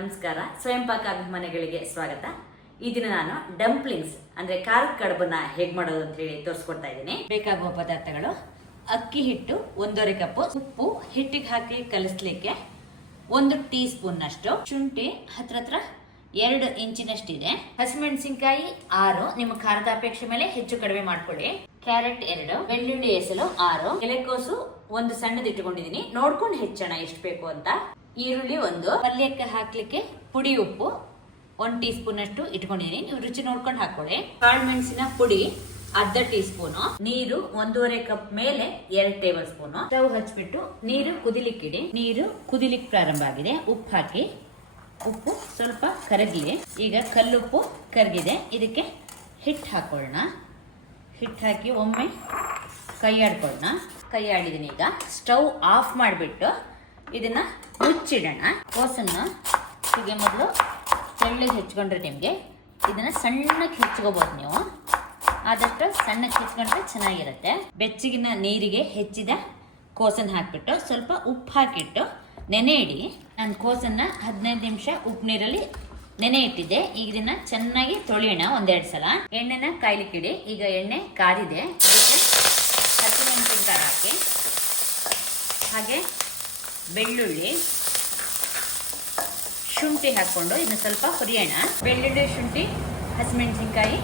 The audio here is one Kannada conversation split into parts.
ನಮಸ್ಕಾರ. ಸ್ವಯಂ ಪಾಕ ಅಭಿಮಾನಿಗಳಿಗೆ ಸ್ವಾಗತ. ಈ ದಿನ ನಾನು ಡಂಪ್ಲಿಂಗ್ಸ್ ಅಂದ್ರೆ ಖಾರದ ಕಡುಬನ್ನ ಹೇಗ್ ಮಾಡೋದು ಅಂತ ಹೇಳಿ ತೋರಿಸ್ಕೊಡ್ತಾ ಇದ್ದೀನಿ. ಬೇಕಾಗುವ ಪದಾರ್ಥಗಳು. ಅಕ್ಕಿ ಹಿಟ್ಟು, ಒಂದೂವರೆ ಕಪ್ ಉಪ್ಪು ಹಿಟ್ಟಿಗೆ ಹಾಕಿ ಕಲಿಸ್ಲಿಕ್ಕೆ ಒಂದು ಟೀ ಸ್ಪೂನ್ ಅಷ್ಟು ಶುಂಠಿ ಹತ್ರ ಹತ್ರ ಎರಡು ಇಂಚಿನಷ್ಟಿದೆ ಹಸಿಮೆಣಸಿನಕಾಯಿ ಆರು. ನಿಮ್ಮ ಖಾರದ ಅಪೇಕ್ಷೆ ಮೇಲೆ ಹೆಚ್ಚು ಕಡಿಮೆ ಮಾಡ್ಕೊಳ್ಳಿ. ಕ್ಯಾರೆಟ್ ಎರಡು. ಬೆಳ್ಳುಳ್ಳಿ ಎಸಲು ಆರು. ಎಲೆಕೋಸು ಒಂದು ಸಣ್ಣದಿಟ್ಟುಕೊಂಡಿದ್ದೀನಿ. ನೋಡ್ಕೊಂಡು ಹೆಚ್ಚಣ, ಎಷ್ಟು ಬೇಕು ಅಂತ. ಈರುಳ್ಳಿ ಒಂದು. ಪಲ್ಯಕ್ಕೆ ಹಾಕ್ಲಿಕ್ಕೆ ಪುಡಿ ಉಪ್ಪು. ಒಂದ್ ಟೀ ಸ್ಪೂನ್ ಅಷ್ಟು ಇಟ್ಕೊಂಡಿದೀನಿ. ನೀವು ರುಚಿ ನೋಡ್ಕೊಂಡು ಹಾಕೊಳ್ಳಿ ಕಾಳು ಮೆಣಸಿನ ಪುಡಿ, ಅರ್ಧ ಟೀ ಸ್ಪೂನು ನೀರು ಒಂದೂವರೆ ಕಪ್ ಮೇಲೆ ಎರಡು ಟೇಬಲ್ ಸ್ಪೂನು. ಸ್ಟವ್ ಹಚ್ಬಿಟ್ಟು ನೀರು ಕುದಿಲಿಕ್ಕಿಡಿ ನೀರು ಕುದಿಲಿಕ್ಕೆ ಪ್ರಾರಂಭ ಆಗಿದೆ. ಉಪ್ಪು ಹಾಕಿ. ಉಪ್ಪು ಸ್ವಲ್ಪ ಕರಗಿದೆ ಈಗ ಕಲ್ಲುಪ್ಪು ಕರಗಿದೆ. ಇದಕ್ಕೆ ಹಿಟ್ಟು ಹಾಕೊಳ್ಳೋಣ. ಹಿಟ್ಟು ಹಾಕಿ ಒಮ್ಮೆ ಕೈ ಆಡ್ಕೊಳ್ಳೋಣ ಕೈ ಆಡಿದ್ದೀನಿ ಈಗ. ಸ್ಟವ್ ಆಫ್ ಮಾಡಿಬಿಟ್ಟು ಇದನ್ನ ಮುಚ್ಚಿಡೋಣ ಕೋಸನ್ನು ಹೀಗೆ ಮೊದಲು ತೆಳ್ಳಗೆ ಹೆಚ್ಕೊಂಡ್ರೆ ನಿಮಗೆ ಇದನ್ನು ಸಣ್ಣಕ್ಕೆ ಹೆಚ್ಕೋಬೋದು ನೀವು. ಆದಷ್ಟು ಸಣ್ಣಕ್ಕೆ ಹೆಚ್ಕೊಂಡ್ರೆ ಚೆನ್ನಾಗಿರುತ್ತೆ. ಬೆಚ್ಚಗಿನ ನೀರಿಗೆ ಹೆಚ್ಚಿದ ಕೋಸನ್ನ ಹಾಕಿಬಿಟ್ಟು ಸ್ವಲ್ಪ ಉಪ್ಪು ಹಾಕಿಟ್ಟು ನೆನೆ ಇಡಿ. ನಾನು ಕೋಸನ್ನು ಹದಿನೈದು ನಿಮಿಷ ಉಪ್ಪು ನೀರಲ್ಲಿ ನೆನೆ ಇಟ್ಟಿದ್ದೆ. ಈಗ ಇದನ್ನ ಚೆನ್ನಾಗಿ ತೊಳೆಯೋಣ ಒಂದೆರಡು ಸಲ. ಎಣ್ಣೆನ ಕಾಯ್ಲಿಕ್ಕಿಡಿ. ಈಗ ಎಣ್ಣೆ ಕಾದಿದೆ ಇದಕ್ಕೆ ಹಸಿಮೆಣಸಿನ್ಕಾಯಿ ಹಾಕಿ. ಹಾಗೆ ಬೆಳ್ಳುಳ್ಳಿ, ಶುಂಠಿ ಹಾಕ್ಕೊಂಡು ಇನ್ನು ಸ್ವಲ್ಪ ಹುರಿಯೋಣ. ಬೆಳ್ಳುಳ್ಳಿ, ಶುಂಠಿ, ಹಸಿಮೆಣಸಿನ್ಕಾಯಿ,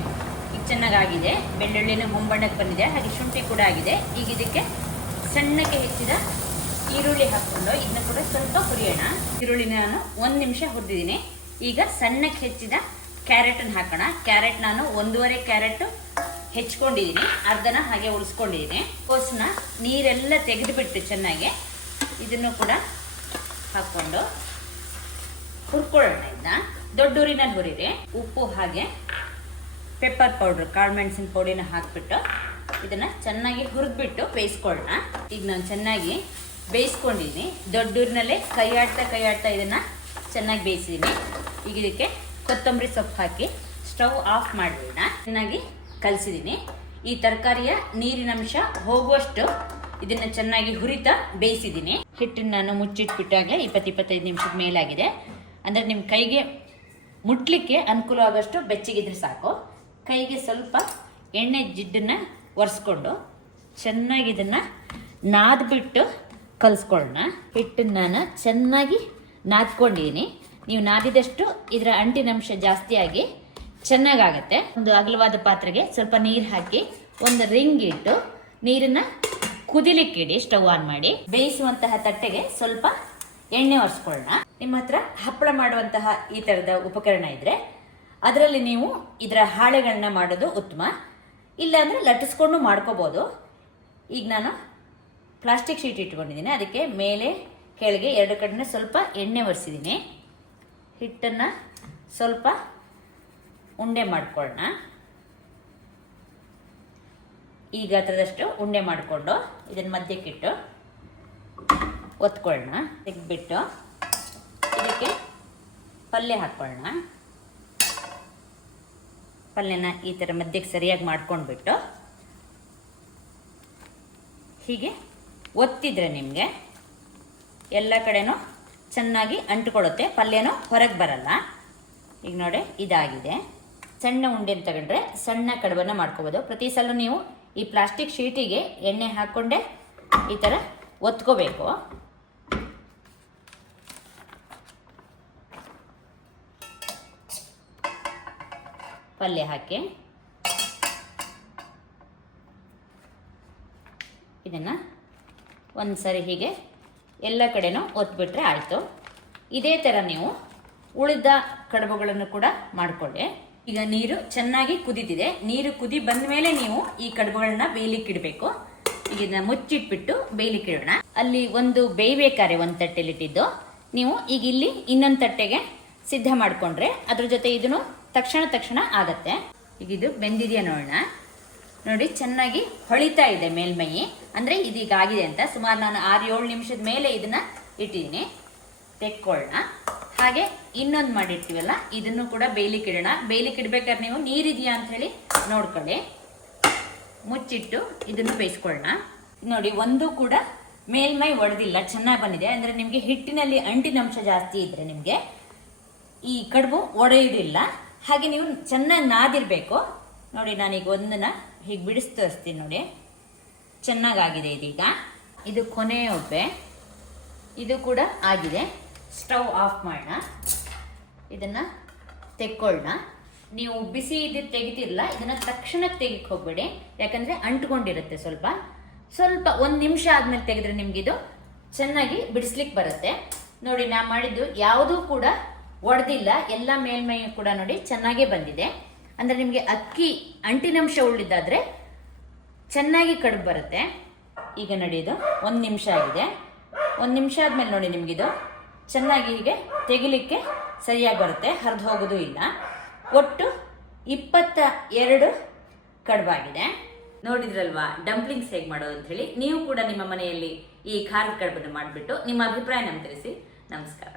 ಈಗ ಚೆನ್ನಾಗಾಗಿದೆ. ಬೆಳ್ಳುಳ್ಳಿನ ಮುಂಬಣ್ಣಕ್ಕೆ ಬಂದಿದೆ, ಹಾಗೆ ಶುಂಠಿ ಕೂಡ ಆಗಿದೆ. ಈಗ ಇದಕ್ಕೆ ಸಣ್ಣಕ್ಕೆ ಹೆಚ್ಚಿದ ಈರುಳ್ಳಿ ಹಾಕ್ಕೊಂಡು ಇದನ್ನ ಕೂಡ ಸ್ವಲ್ಪ ಹುರಿಯೋಣ. ಈರುಳ್ಳಿನ ನಾನು ಒಂದು ನಿಮಿಷ ಹುರಿದಿದ್ದೀನಿ. ಈಗ ಸಣ್ಣಕ್ಕೆ ಹೆಚ್ಚಿದ ಕ್ಯಾರೆಟನ್ನು ಹಾಕೋಣ. ಕ್ಯಾರೆಟ್ ನಾನು ಒಂದೂವರೆ ಕ್ಯಾರೆಟು ಹೆಚ್ಕೊಂಡಿದ್ದೀನಿ. ಅರ್ಧನ ಹಾಗೆ ಉಳಿಸ್ಕೊಂಡಿದ್ದೀನಿ. ಕೋಸನ್ನ ನೀರೆಲ್ಲ ತೆಗೆದುಬಿಟ್ಟು ಚೆನ್ನಾಗಿ ಇದನ್ನು ಕೂಡ ಹಾಕ್ಕೊಂಡು ಹುರ್ಕೊಳ್ಳೋಣ ಇದನ್ನ ದೊಡ್ಡೂರಿನಲ್ಲಿ ಹುರಿರಿ ಉಪ್ಪು ಹಾಗೆ ಪೆಪ್ಪರ್ ಪೌಡ್ರ್ ಕಾಳು ಮೆಣಸಿನ ಪೌಡಿನ ಹಾಕ್ಬಿಟ್ಟು ಇದನ್ನ ಚೆನ್ನಾಗಿ ಹುರಿದ್ಬಿಟ್ಟು ಬೇಯಿಸ್ಕೊಳ್ಳೋಣ. ಈಗ ನಾನು ಚೆನ್ನಾಗಿ ಬೇಯಿಸ್ಕೊಂಡಿದ್ದೀನಿ ದೊಡ್ಡೂರಿನಲ್ಲೇ ಕೈ ಆಡ್ತಾ ಕೈ ಆಡ್ತಾ ಇದನ್ನ ಚೆನ್ನಾಗಿ ಬೇಯಿಸಿದ್ದೀನಿ ಈಗ ಇದಕ್ಕೆ ಕೊತ್ತಂಬರಿ ಸೊಪ್ಪು ಹಾಕಿ ಸ್ಟವ್ ಆಫ್ ಮಾಡಿಬಿಡೋಣ. ಚೆನ್ನಾಗಿ ಕಲಸಿದ್ದೀನಿ ಈ ತರಕಾರಿಯ ನೀರಿನಂಶ ಹೋಗುವಷ್ಟು ಇದನ್ನ ಚೆನ್ನಾಗಿ ಹುರಿತಾ ಬೇಯಿಸಿದ್ದೀನಿ. ಹಿಟ್ಟನ್ನು ನಾನು ಮುಚ್ಚಿಟ್ಬಿಟ್ಟಾಗಲೇ ಇಪ್ಪತ್ತು ಇಪ್ಪತ್ತೈದು ನಿಮಿಷದ ಮೇಲಾಗಿದೆ. ಅಂದರೆ ನಿಮ್ಮ ಕೈಗೆ ಮುಟ್ಲಿಕ್ಕೆ ಅನುಕೂಲ ಆಗೋಷ್ಟು ಬೆಚ್ಚಗಿದ್ರೆ ಸಾಕು. ಕೈಗೆ ಸ್ವಲ್ಪ ಎಣ್ಣೆ ಜಿಡ್ಡನ್ನು ಒರೆಸ್ಕೊಂಡು ಚೆನ್ನಾಗಿ ಇದನ್ನು ನಾದ್ಬಿಟ್ಟು ಕಲಿಸ್ಕೊಳ್ಳೋಣ ಹಿಟ್ಟನ್ನು ನಾನು ಚೆನ್ನಾಗಿ ನಾದ್ಕೊಂಡಿದ್ದೀನಿ ನೀವು ನಾದಿದಷ್ಟು ಇದರ ಅಂಟಿನಂಶ ಜಾಸ್ತಿಯಾಗಿ ಚೆನ್ನಾಗಾಗತ್ತೆ. ಒಂದು ಅಗಲವಾದ ಪಾತ್ರೆಗೆ ಸ್ವಲ್ಪ ನೀರು ಹಾಕಿ ಒಂದು ರಿಂಗ್ ಇಟ್ಟು ನೀರನ್ನ ಕುದಿಲಿಕ್ಕಿಡಿ ಸ್ಟವ್ ಆನ್ ಮಾಡಿ ಬೇಯಿಸುವಂತಹ ತಟ್ಟೆಗೆ ಸ್ವಲ್ಪ ಎಣ್ಣೆ ಒರೆಸ್ಕೊಳ್ಳೋಣ. ನಿಮ್ಮ ಹತ್ರ ಹಪ್ಪಳ ಮಾಡುವಂತಹ ಈ ತರದ ಉಪಕರಣ ಇದ್ರೆ ಅದರಲ್ಲಿ ನೀವು ಇದರ ಹಾಳೆಗಳನ್ನ ಮಾಡೋದು ಉತ್ತಮ. ಇಲ್ಲಾಂದ್ರೆ ಲಟ್ಟಿಸ್ಕೊಂಡು ಮಾಡ್ಕೋಬಹುದು ಈಗ ನಾನು ಪ್ಲಾಸ್ಟಿಕ್ ಶೀಟ್ ಇಟ್ಕೊಂಡಿದ್ದೀನಿ. ಅದಕ್ಕೆ ಮೇಲೆ ಕೆಳಗೆ ಎರಡು ಕಡೆನ ಸ್ವಲ್ಪ ಎಣ್ಣೆ ಒರೆಸಿದ್ದೀನಿ. ಹಿಟ್ಟನ್ನು ಸ್ವಲ್ಪ ಉಂಡೆ ಮಾಡ್ಕೊಳ್ಳೋಣ. ಈ ಗಾತ್ರದಷ್ಟು ಉಂಡೆ ಮಾಡಿಕೊಂಡು ಇದನ್ನ ಮಧ್ಯಕ್ಕಿಟ್ಟು ಒತ್ಕೊಳ್ಳೋಣ ತೆಗೆದ್ಬಿಟ್ಟು ಇದಕ್ಕೆ ಪಲ್ಯ ಹಾಕ್ಕೊಳ್ಳೋಣ ಪಲ್ಯನ ಈ ಥರ ಮಧ್ಯಕ್ಕೆ ಸರಿಯಾಗಿ ಮಾಡ್ಕೊಂಡ್ಬಿಟ್ಟು ಹೀಗೆ ಒತ್ತಿದ್ರೆ ನಿಮಗೆ ಎಲ್ಲ ಕಡೆನೂ ಚೆನ್ನಾಗಿ ಅಂಟ್ಕೊಳ್ಳುತ್ತೆ, ಪಲ್ಯನೂ ಹೊರಗೆ ಬರಲ್ಲ. ಈಗ ನೋಡಿ ಇದಾಗಿದೆ. ಸಣ್ಣ ಉಂಡೆನ ತಗೊಂಡ್ರೆ ಸಣ್ಣ ಕಡುಬನ್ನು ಮಾಡ್ಕೋಬೋದು. ಪ್ರತಿ ಸಲ ನೀವು ಈ ಪ್ಲಾಸ್ಟಿಕ್ ಶೀಟಿಗೆ ಎಣ್ಣೆ ಹಾಕ್ಕೊಂಡೆ ಈ ಥರ ಒತ್ಕೋಬೇಕು. ಪಲ್ಯ ಹಾಕಿ. ಇದನ್ನು ಒಂದು ಸರಿ ಹೀಗೆ ಎಲ್ಲ ಕಡೆನೂ ಒತ್ಬಿಟ್ರೆ ಆಯಿತು. ಇದೇ ಥರ ನೀವು ಉಳಿದ ಕಡುಬುಗಳನ್ನು ಕೂಡ ಮಾಡಿಕೊಳ್ಳಿ. ಈಗ ನೀರು ಚೆನ್ನಾಗಿ ಕುದೀತಿದೆ. ನೀರು ಕುದಿ ಬಂದ ಮೇಲೆ ನೀವು ಈ ಕಡುಬುಗಳನ್ನ ಬೇಯಲಿಕ್ಕಿಡಬೇಕು. ಈಗ ಇದನ್ನ ಮುಚ್ಚಿಟ್ಬಿಟ್ಟು ಬೇಯಲಿಕ್ಕಿಡೋಣ. ಅಲ್ಲಿ ಒಂದು ಬೇಯಬೇಕಾರೆ ಒಂದು ತಟ್ಟೆಲಿಟ್ಟಿದ್ದು. ನೀವು ಈಗ ಇಲ್ಲಿ ಇನ್ನೊಂದು ತಟ್ಟೆಗೆ ಸಿದ್ಧ ಮಾಡಿಕೊಂಡ್ರೆ ಅದ್ರ ಜೊತೆ ಇದನ್ನು ತಕ್ಷಣ ತಕ್ಷಣ ಆಗತ್ತೆ. ಈಗ ಇದು ಬೆಂದಿದೆಯಾ ನೋಡೋಣ. ನೋಡಿ ಚೆನ್ನಾಗಿ ಹೊಳಿತಾ ಇದೆ ಮೇಲ್ಮೈ ಅಂದರೆ ಇದೀಗ ಆಗಿದೆ ಅಂತ ಸುಮಾರು ನಾನು ಆರು ಏಳು ನಿಮಿಷದ ಮೇಲೆ ಇದನ್ನ ಇಟ್ಟಿದ್ದೀನಿ. ತೆಕ್ಕೊಳ್ಳೋಣ ಹಾಗೆ ಇನ್ನೊಂದು ಮಾಡಿರ್ತೀವಲ್ಲ, ಇದನ್ನು ಕೂಡ ಬೇಯ್ಲಿಕ್ಕೆ ಇಡೋಣ ಬೇಯ್ಲಿಕ್ಕೆ ಇಡ್ಬೇಕಾದ್ರೆ ನೀವು ನೀರಿದೆಯಾ ಅಂತ ಹೇಳಿ ನೋಡ್ಕೊಳ್ಳಿ. ಮುಚ್ಚಿಟ್ಟು ಇದನ್ನು ಬೇಯಿಸ್ಕೊಳ್ಳೋಣ. ನೋಡಿ, ಒಂದು ಕೂಡ ಮೇಲ್ಮೈ ಒಡೆದಿಲ್ಲ, ಚೆನ್ನಾಗಿ ಬಂದಿದೆ. ಅಂದರೆ ನಿಮಗೆ ಹಿಟ್ಟಿನಲ್ಲಿ ಅಂಟಿನಂಶ ಜಾಸ್ತಿ ಇದ್ದರೆ ನಿಮಗೆ ಈ ಕಡುಬು ಒಡೆಯುವುದಿಲ್ಲ ಹಾಗೆ ನೀವು ಚೆನ್ನಾಗಿ ನಾದಿರಬೇಕು. ನೋಡಿ, ನಾನೀಗ ಒಂದನ್ನ ಹೀಗೆ ಬಿಡಿಸ್ತರಿಸ್ತೀನಿ ನೋಡಿ. ಚೆನ್ನಾಗಾಗಿದೆ ಇದೀಗ. ಇದು ಕೊನೆಯ ಒಬ್ಬೆ ಇದು ಕೂಡ ಆಗಿದೆ. ಸ್ಟವ್ ಆಫ್ ಮಾಡೋಣ ಇದನ್ನು ತೆಕ್ಕೊಳ್ಳೋಣ ನೀವು ಬಿಸಿ ಇದ್ದು ತೆಗಿತಿರಲ್ಲ, ಇದನ್ನು ತಕ್ಷಣ ತೆಗಿಕ್ ಹೋಗ್ಬೇಡಿ. ಯಾಕಂದರೆ ಅಂಟ್ಕೊಂಡಿರುತ್ತೆ ಸ್ವಲ್ಪ. ಸ್ವಲ್ಪ ಒಂದು ನಿಮಿಷ ಆದಮೇಲೆ ತೆಗೆದ್ರೆ ನಿಮಗಿದು ಚೆನ್ನಾಗಿ ಬಿಡಿಸ್ಲಿಕ್ಕೆ ಬರುತ್ತೆ. ನೋಡಿ, ನಾ ಮಾಡಿದ್ದು ಯಾವುದೂ ಕೂಡ ಒಡೆದಿಲ್ಲ. ಎಲ್ಲ ಮೇಲ್ಮೈ ಕೂಡ ನೋಡಿ ಚೆನ್ನಾಗೇ ಬಂದಿದೆ. ಅಂದರೆ ನಿಮಗೆ ಅಕ್ಕಿ ಅಂಟಿನಂಶ ಉಳಿದಾದರೆ ಚೆನ್ನಾಗಿ ಕಡುಬು ಬರುತ್ತೆ. ಈಗ ನೋಡಿ ಇದು ಒಂದು ನಿಮಿಷ ಆಗಿದೆ. ಒಂದು ನಿಮಿಷ ಆದಮೇಲೆ ನೋಡಿ ನಿಮಗಿದು ಚೆನ್ನಾಗಿ ಹೀಗೆ ತೆಗಿಲಿಕ್ಕೆ ಸರಿಯಾಗಿ ಬರುತ್ತೆ, ಹರಿದು ಹೋಗೋದು ಇಲ್ಲ. ಒಟ್ಟು ಇಪ್ಪತ್ತ ಎರಡು ಕಡುಬಾಗಿದೆ ನೋಡಿದ್ರಲ್ವಾ ಡಂಪ್ಲಿಂಗ್ಸ್ ಹೇಗೆ ಮಾಡೋದು ಅಂತ ಹೇಳಿ ನೀವು ಕೂಡ ನಿಮ್ಮ ಮನೆಯಲ್ಲಿ ಈ ಖಾರದ ಕಡುಬನ್ನು ಮಾಡಿಬಿಟ್ಟು ನಿಮ್ಮ ಅಭಿಪ್ರಾಯ ತಿಳಿಸಿ. ನಮಸ್ಕಾರ.